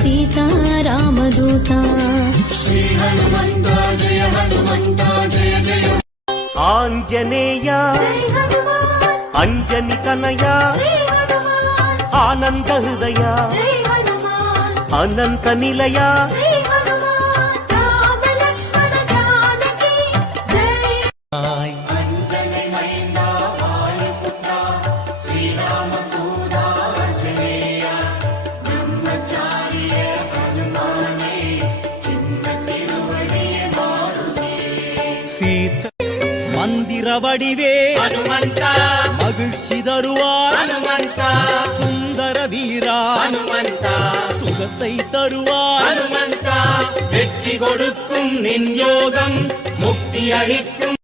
सीता रामदूता श्री हनुमंत जय हनुमंत जय जय आंजनेया अंजनी तनया आनंद हृदया अनंत निलया सीता मंदिर वडिवे हनुमंता मगिழ்ச்சி தருவார் हनुमंता सुंदर वीरा हनुमंता सुगத்தை தருவார் हनुमंता வெற்றி கொடுக்கும் நின் யோகம் முக்தி அளிக்கும்